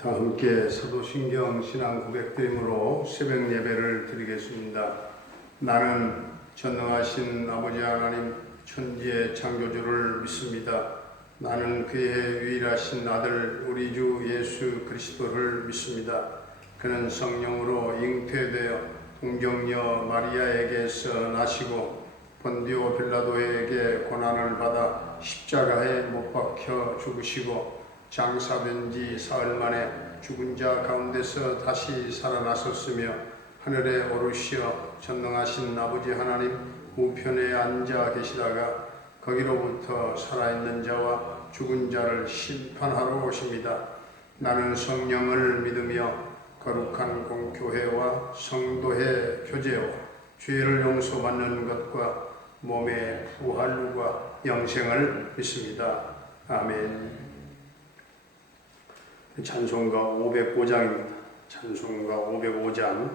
다 함께 사도신경 신앙 고백드림으로 새벽 예배를 드리겠습니다. 나는 전능하신 아버지 하나님 천지의 창조주를 믿습니다. 나는 그의 유일하신 아들 우리 주 예수 그리스도를 믿습니다. 그는 성령으로 잉태되어 동정녀 마리아에게서 나시고 본디오 빌라도에게 고난을 받아 십자가에 못 박혀 죽으시고 장사된 지 사흘 만에 죽은 자 가운데서 다시 살아나셨으며 하늘에 오르시어 전능하신 아버지 하나님 우편에 앉아 계시다가 거기로부터 살아있는 자와 죽은 자를 심판하러 오십니다. 나는 성령을 믿으며 거룩한 공교회와 성도의 교제와 죄를 용서받는 것과 몸의 부활과 영생을 믿습니다. 아멘. 찬송가 505장입니다. 찬송가 505장.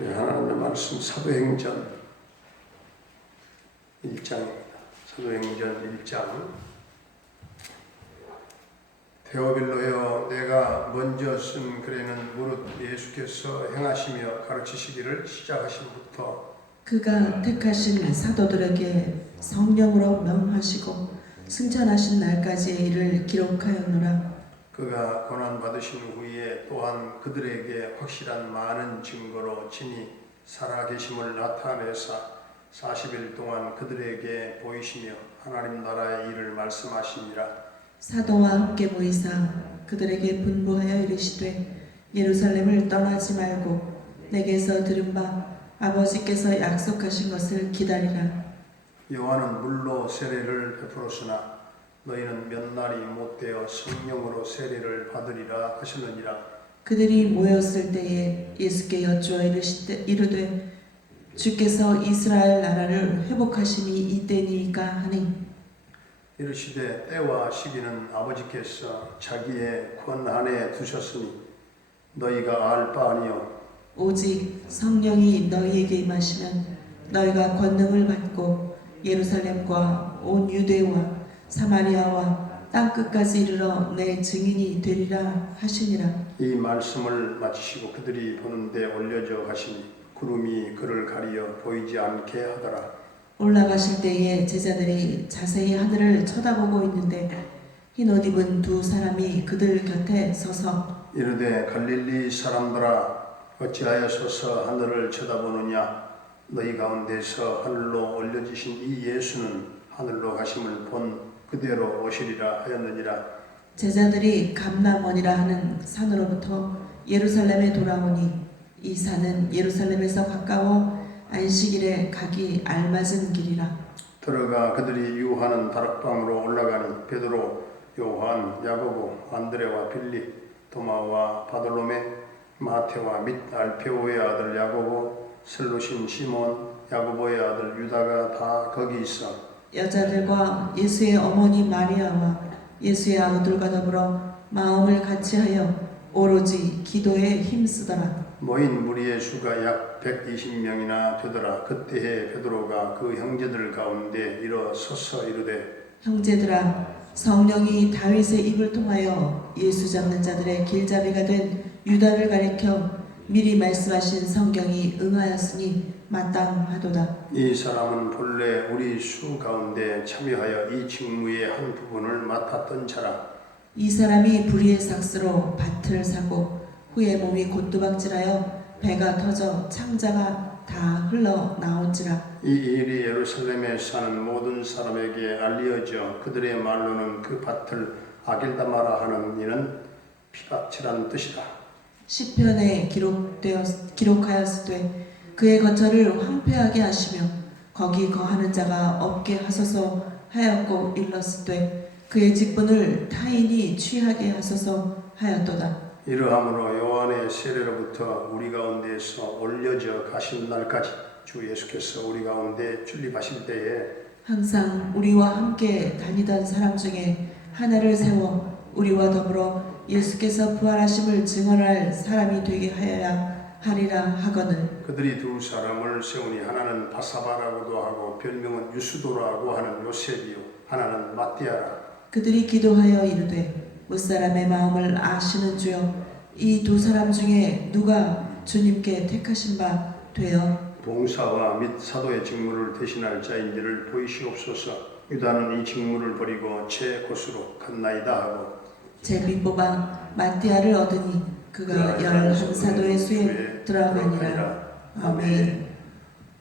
하나님의 말씀 사도행전 1장입니다. 사도행전 1장. 데오빌로여, 내가 먼저 쓴 글에는 무릇 예수께서 행하시며 가르치시기를 시작하심부터 그가 택하신 사도들에게 성령으로 명하시고 승천하신 날까지의 일을 기록하였노라. 그가 고난 받으신 후에 또한 그들에게 확실한 많은 증거로 친히 살아계심을 나타내사 40일 동안 그들에게 보이시며 하나님 나라의 일을 말씀하시니라. 사도와 함께 모이사 그들에게 분부하여 이르시되 예루살렘을 떠나지 말고 내게서 들은 바 아버지께서 약속하신 것을 기다리라. 요한은 물로 세례를 베풀었으나 너희는 몇 날이 못되어 성령으로 세례를 받으리라 하셨느니라. 그들이 모였을 때에 예수께 여쭈어 이르되 주께서 이스라엘 나라를 회복하심이 이때니까 하니 이르시되 때와 시기는 아버지께서 자기의 권한에 두셨으니 너희가 알 바 아니요 오직 성령이 너희에게 임하시면 너희가 권능을 받고 예루살렘과 온 유대와 사마리아와 땅끝까지 이르러 내 증인이 되리라 하시니라. 이 말씀을 마치시고 그들이 보는데 올려져 가시니 구름이 그를 가리어 보이지 않게 하더라. 올라가실 때에 제자들이 자세히 하늘을 쳐다보고 있는데 흰 옷 입은 두 사람이 그들 곁에 서서 이르되 갈릴리 사람들아 어찌하여 서서 하늘을 쳐다보느냐 너희 가운데서 하늘로 올려지신 이 예수는 하늘로 가심을 본 그대로 오시리라 하였느니라. 제자들이 감람원이라 하는 산으로부터 예루살렘에 돌아오니 이 산은 예루살렘에서 가까워 안식일에 가기 알맞은 길이라. 들어가 그들이 유하는 다락방으로 올라가니 베드로, 요한, 야고보, 안드레와 빌립, 도마와 바돌로메, 마테와 및 알페오의 아들 야고보, sel로신 시몬, 야고보의 아들 유다가 다 거기 있어 여자들과 예수의 어머니 마리아와 예수의 아우들과 더불어 마음을 같이하여 오로지 기도에 힘쓰더라. 모인 무리의 수가 약 120명이나 되더라. 그때에 베드로가 그 형제들 가운데 일어서서 이르되 형제들아, 성령이 다윗의 입을 통하여 예수 잡는 자들의 길잡이가 된 유다를 가리켜 미리 말씀하신 성경이 응하였으니 마땅하도다. 이 사람은 본래 우리 수 가운데 참여하여 이 직무의 한 부분을 맡았던 자라. 이 사람이 불의의 삭스로 밭을 사고 후에 몸이 곤두박질하여 배가 터져 창자가 다 흘러 나온지라. 이 일이 예루살렘에 사는 모든 사람에게 알려져 그들의 말로는 그 밭을 아겔다마라 하는 이는 피박치란 뜻이다. 시편에 기록하였으되 그의 거처를 황폐하게 하시며 거기 거하는 자가 없게 하소서 하였고 일렀으되 그의 직분을 타인이 취하게 하소서 하였도다. 이러함으로 요한의 세례로부터 우리 가운데에서 올려져 가신 날까지 주 예수께서 우리 가운데 출립하실 때에 항상 우리와 함께 다니던 사람 중에 하나를 세워 우리와 더불어 예수께서 부활하심을 증언할 사람이 되게 하여야 하리라 하거늘. 그들이 두 사람을 세우니 하나는 바사바라고도 하고 별명은 유수도라고 하는 요셉이요 하나는 마띠아라. 그들이 기도하여 이르되 무사람의 마음을 아시는 주여 이 두 사람 중에 누가 주님께 택하신 바 되어 봉사와 및 사도의 직무를 대신할 자인지를 보이시옵소서. 유다는 이 직무를 버리고 제 곳으로 갔나이다 하고 제비 뽑아 마띠아를 얻으니 그가 11사도의 수에 들어가니라. 아멘.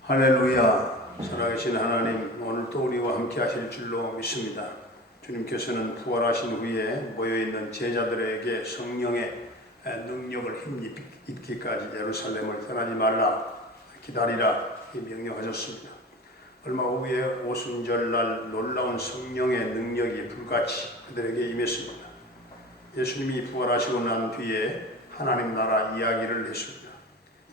할렐루야. 살아계신 하나님, 오늘 또 우리와 함께 하실 줄로 믿습니다. 주님께서는 부활하신 후에 모여있는 제자들에게 성령의 능력을 힘입기까지 예루살렘을 떠나지 말라, 기다리라 이 명령하셨습니다. 얼마 후에 오순절날 놀라운 성령의 능력이 불같이 그들에게 임했습니다. 예수님이 부활하시고 난 뒤에 하나님 나라 이야기를 했습니다.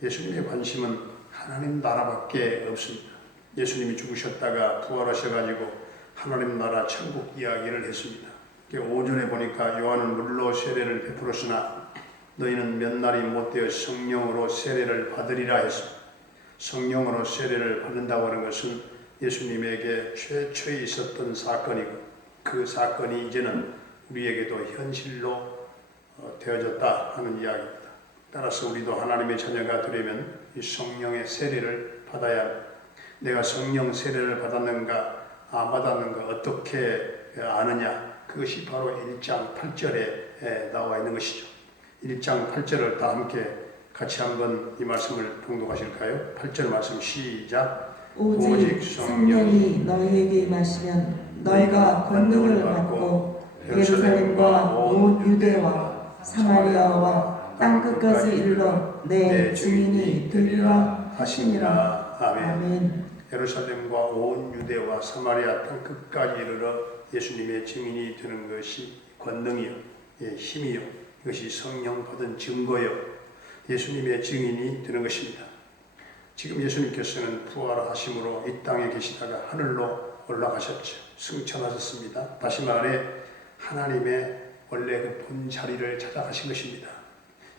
예수님의 관심은 하나님 나라밖에 없습니다. 예수님이 죽으셨다가 부활하셔가지고 하나님 나라 천국 이야기를 했습니다. 5절에 보니까 요한은 물로 세례를 베풀었으나 너희는 몇 날이 못되어 성령으로 세례를 받으리라 했습니다. 성령으로 세례를 받는다고 하는 것은 예수님에게 최초에 있었던 사건이고 그 사건이 이제는 우리에게도 현실로 되어졌다 하는 이야기입니다. 따라서 우리도 하나님의 자녀가 되려면 이 성령의 세례를 받아야 합니다. 내가 성령 세례를 받았는가 안 받았는가 어떻게 아느냐? 그것이 바로 1장 8절에 나와 있는 것이죠. 1장 8절을 다 함께 같이 한번 이 말씀을 봉독하실까요? 8절 말씀 시작. 오직 성령이 너희에게 임하시면 너희가 권능을 받고 예루살렘과 온 유대와 사마리아와 땅 끝까지 이르러 내 증인이 되리라 하시니라. 아멘. 예루살렘과 온 유대와 사마리아 땅 끝까지 이르러 예수님의 증인이 되는 것이 권능이요, 힘이요, 이것이 성령 받은 증거요, 예수님의 증인이 되는 것입니다. 지금 예수님께서는 부활하심으로 이 땅에 계시다가 하늘로 올라가셨죠. 승천하셨습니다. 다시 말해 하나님의 원래 그 본 자리를 찾아가신 것입니다.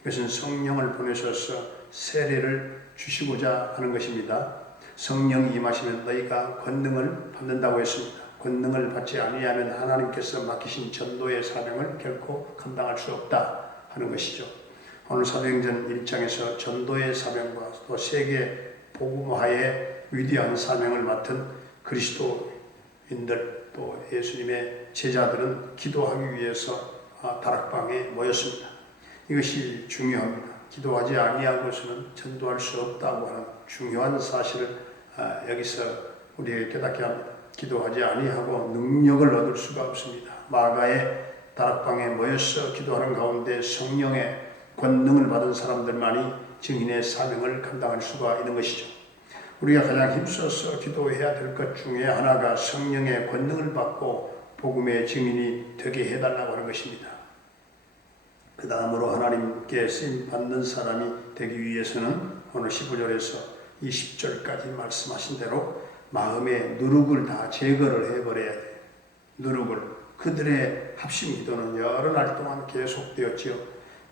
이것은 성령을 보내셔서 세례를 주시고자 하는 것입니다. 성령이 임하시면 너희가 권능을 받는다고 했습니다. 권능을 받지 아니하면 하나님께서 맡기신 전도의 사명을 결코 감당할 수 없다 하는 것이죠. 오늘 사도행전 1장에서 전도의 사명과 또 세계 복음화의 위대한 사명을 맡은 그리스도인들 또 예수님의 제자들은 기도하기 위해서 다락방에 모였습니다. 이것이 중요합니다. 기도하지 아니한 것은 전도할 수 없다고 하는 중요한 사실을 여기서 우리에게 깨닫게 합니다. 기도하지 아니하고 능력을 얻을 수가 없습니다. 마가의 다락방에 모여서 기도하는 가운데 성령의 권능을 받은 사람들만이 증인의 사명을 감당할 수가 있는 것이죠. 우리가 가장 힘써서 기도해야 될 것 중에 하나가 성령의 권능을 받고 복음의 증인이 되게 해달라고 하는 것입니다. 그 다음으로 하나님께 쓰임받는 사람이 되기 위해서는 오늘 15절에서 20절까지 말씀하신 대로 마음의 누룩을 다 제거를 해버려야 돼요. 누룩을. 그들의 합심 기도는 여러 날 동안 계속되었지요.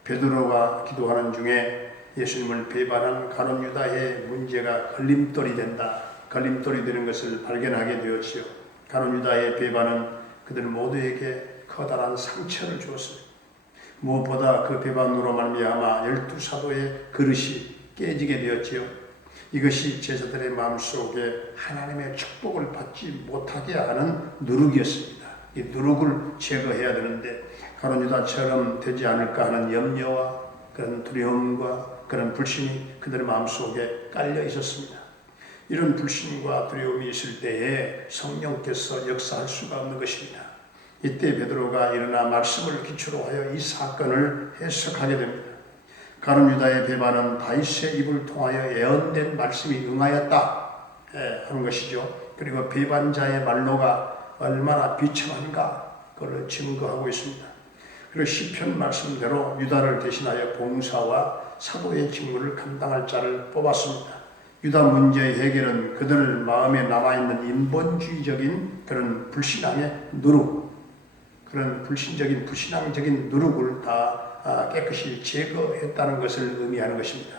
베드로가 기도하는 중에 예수님을 배반한 가룟 유다의 문제가 걸림돌이 된다. 걸림돌이 되는 것을 발견하게 되었지요. 가룟 유다의 배반은 그들 모두에게 커다란 상처를 주었습니다. 무엇보다 그 배반으로 말미암아 12사도의 그릇이 깨지게 되었지요. 이것이 제자들의 마음속에 하나님의 축복을 받지 못하게 하는 누룩이었습니다. 이 누룩을 제거해야 되는데 가룟 유다처럼 되지 않을까 하는 염려와 그런 두려움과 그런 불신이 그들의 마음속에 깔려 있었습니다. 이런 불신과 두려움이 있을 때에 성령께서 역사할 수가 없는 것입니다. 이때 베드로가 일어나 말씀을 기초로 하여 이 사건을 해석하게 됩니다. 가룟 유다의 배반은 다윗의 입을 통하여 예언된 말씀이 응하였다 하는 것이죠. 그리고 배반자의 말로가 얼마나 비참한가 그걸 증거하고 있습니다. 그리고 시편 말씀대로 유다를 대신하여 봉사와 사도의 직무를 감당할 자를 뽑았습니다. 유다 문제의 해결은 그들 마음에 남아있는 인본주의적인 그런 불신앙의 누룩, 그런 불신앙적인 누룩을 다 깨끗이 제거했다는 것을 의미하는 것입니다.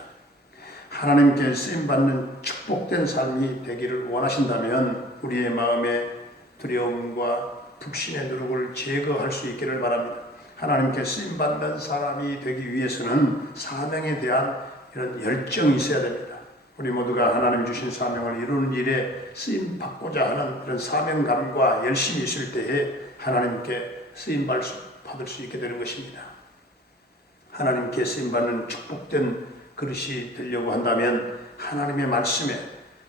하나님께 쓰임받는 축복된 삶이 되기를 원하신다면 우리의 마음의 두려움과 불신의 누룩을 제거할 수 있기를 바랍니다. 하나님께 쓰임받는 사람이 되기 위해서는 사명에 대한 이런 열정이 있어야 됩니다. 우리 모두가 하나님 주신 사명을 이루는 일에 쓰임받고자 하는 그런 사명감과 열심이 있을 때에 하나님께 쓰임받을 수 있게 되는 것입니다. 하나님께 쓰임받는 축복된 그릇이 되려고 한다면 하나님의 말씀에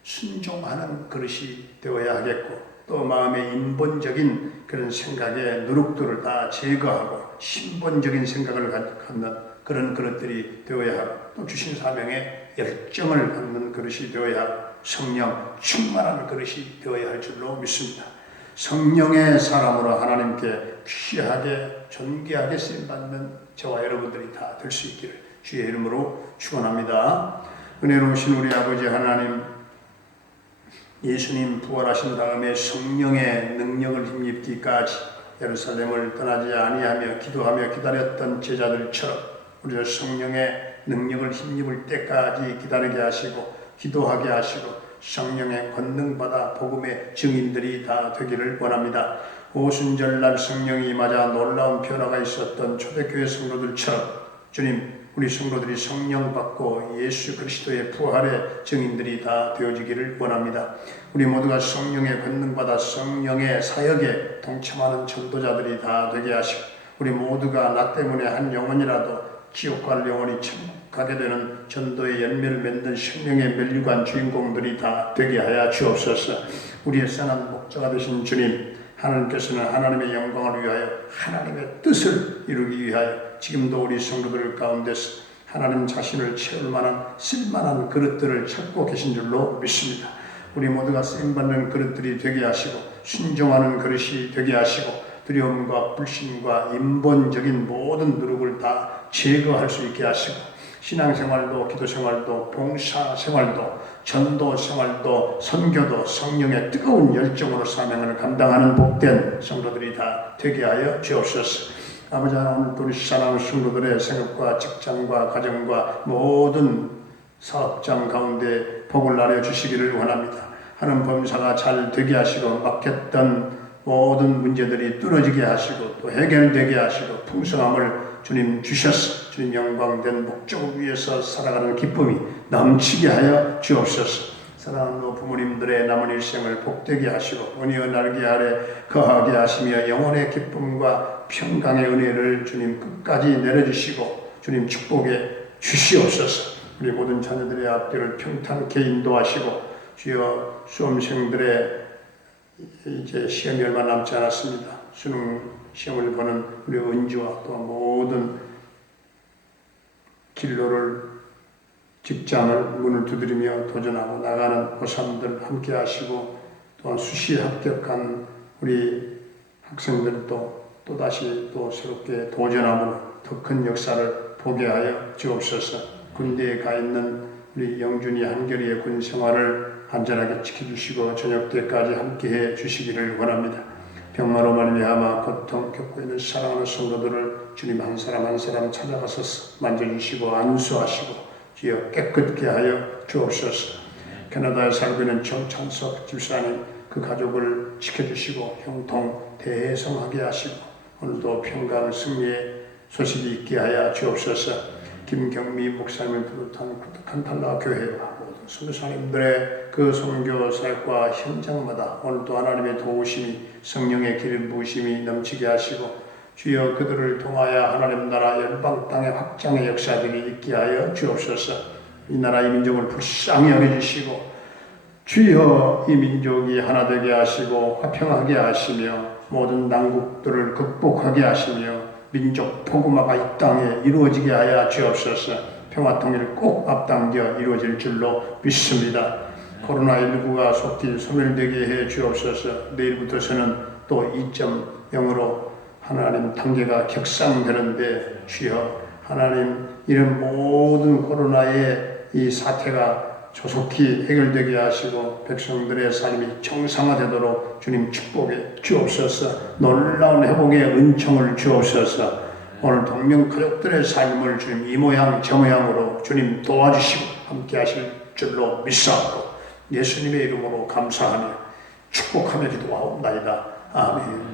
순종하는 그릇이 되어야 하겠고 또 마음의 인본적인 그런 생각의 누룩들을 다 제거하고 신본적인 생각을 갖는 그런 그릇들이 되어야 하고 또 주신 사명에 열정을 갖는 그릇이 되어야 하고 성령 충만한 그릇이 되어야 할 줄로 믿습니다. 성령의 사람으로 하나님께 귀하게 존귀하게 쓰임받는 저와 여러분들이 다 될 수 있기를 주의 이름으로 축원합니다. 은혜로우신 우리 아버지 하나님, 예수님 부활하신 다음에 성령의 능력을 힘입기까지 예루살렘을 떠나지 아니하며 기도하며 기다렸던 제자들처럼 우리가 성령의 능력을 힘입을 때까지 기다리게 하시고 기도하게 하시고 성령의 권능받아 복음의 증인들이 다 되기를 원합니다. 오순절날 성령이 임하자 놀라운 변화가 있었던 초대교회 성도들처럼 주님 우리 성도들이 성령 받고 예수 그리스도의 부활의 증인들이 다 되어지기를 원합니다. 우리 모두가 성령의 권능받아 성령의 사역에 동참하는 전도자들이 다 되게 하시고 우리 모두가 나 때문에 한 영혼이라도 지옥 갈 영혼이 천국 가게 되는 전도의 열매를 맺는 생명의 멸류관 주인공들이 다 되게 하여 주옵소서. 우리의 선한 목자가 되신 주님, 하나님께서는 하나님의 영광을 위하여 하나님의 뜻을 이루기 위하여 지금도 우리 성도들 가운데서 하나님 자신을 채울 만한 쓸만한 그릇들을 찾고 계신 줄로 믿습니다. 우리 모두가 쓰임받는 그릇들이 되게 하시고 순종하는 그릇이 되게 하시고 두려움과 불신과 인본적인 모든 누룩을 다 제거할 수 있게 하시고 신앙생활도 기도생활도 봉사생활도 전도생활도 선교도 성령의 뜨거운 열정으로 사명을 감당하는 복된 성도들이 다 되게 하여 주옵소서. 아버지 하나님, 오늘 우리 사랑하는 성도들의 생업과 직장과 가정과 모든 사업장 가운데 복을 내려주시기를 원합니다. 하는 범사가 잘 되게 하시고 막혔던 모든 문제들이 뚫어지게 하시고 또 해결되게 하시고 풍성함을 주님 주셔서 주님 영광된 목적을 위해서 살아가는 기쁨이 넘치게 하여 주옵소서. 사랑하는 부모님들의 남은 일생을 복되게 하시고 은혜의 날개 아래 거하게 하시며 영혼의 기쁨과 평강의 은혜를 주님 끝까지 내려주시고 주님 축복해 주시옵소서. 우리 모든 자녀들의 앞뒤를 평탄케 인도하시고 주여 수험생들의 이제 시험이 얼마 남지 않았습니다. 수능 시험을 보는 우리 은지와 또 모든 진로를 직장을 문을 두드리며 도전하고 나가는 고3들 함께 하시고 또한 수시에 합격한 우리 학생들도 또다시 또 새롭게 도전함으로 더 큰 역사를 보게 하여 주옵소서. 군대에 가 있는 우리 영준이 한결이의 군 생활을 안전하게 지켜주시고 저녁 때까지 함께해 주시기를 원합니다. 병마로 말미암아 고통 겪고 있는 사랑하는 성도들을 주님 한 사람 한 사람 찾아가서 만져주시고 안수하시고 주여 깨끗게 하여 주옵소서. 캐나다에 살고 있는 정찬석 집사님 그 가족을 지켜주시고 형통 대성하게 하시고 오늘도 평강 승리의 소식이 있게 하여 주옵소서. 김경미 목사님을 비롯한 칸탈라 교회와 모든 선교사님들의 그 선교 사역과 현장마다 오늘도 하나님의 도우심이 성령의 기름 부으심이 넘치게 하시고 주여 그들을 통하여 하나님 나라 열방 땅의 확장의 역사들이 있게 하여 주옵소서. 이 나라 이 민족을 불쌍히 여겨주시고 주여 이 민족이 하나 되게 하시고 화평하게 하시며 모든 난국들을 극복하게 하시며 민족 복음화가 이 땅에 이루어지게 하여 주옵소서. 평화 통일 꼭 앞당겨 이루어질 줄로 믿습니다. 코로나19가 속히 소멸되게 해 주옵소서. 내일부터서는 또 2.0으로 하나님 단계가 격상되는데 주여 하나님 이런 모든 코로나의 이 사태가 조속히 해결되게 하시고 백성들의 삶이 정상화되도록 주님 축복해 주옵소서. 놀라운 회복의 은총을 주옵소서. 오늘 동명가족들의 삶을 주님 이 모양 저 모양으로 주님 도와주시고 함께 하실 줄로 믿사옵고 예수님의 이름으로 감사하며 축복하며 기도하옵나이다. 아멘.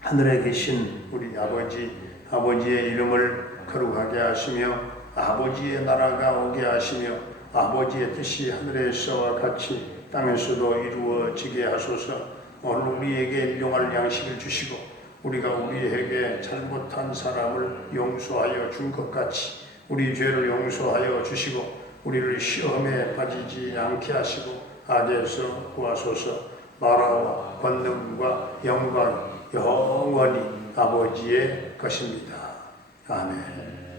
하늘에 계신 우리 아버지의 이름을 거룩하게 하시며 아버지의 나라가 오게 하시며 아버지의 뜻이 하늘에서와 같이 땅에서도 이루어지게 하소서. 오늘 우리에게 일용할 양식을 주시고 우리가 우리에게 잘못한 사람을 용서하여 준 것 같이 우리 죄를 용서하여 주시고 우리를 시험에 빠지지 않게 하시고 악에서 구하소서. 나라와 권능과 영광 영원히 아버지의 것입니다. 아멘.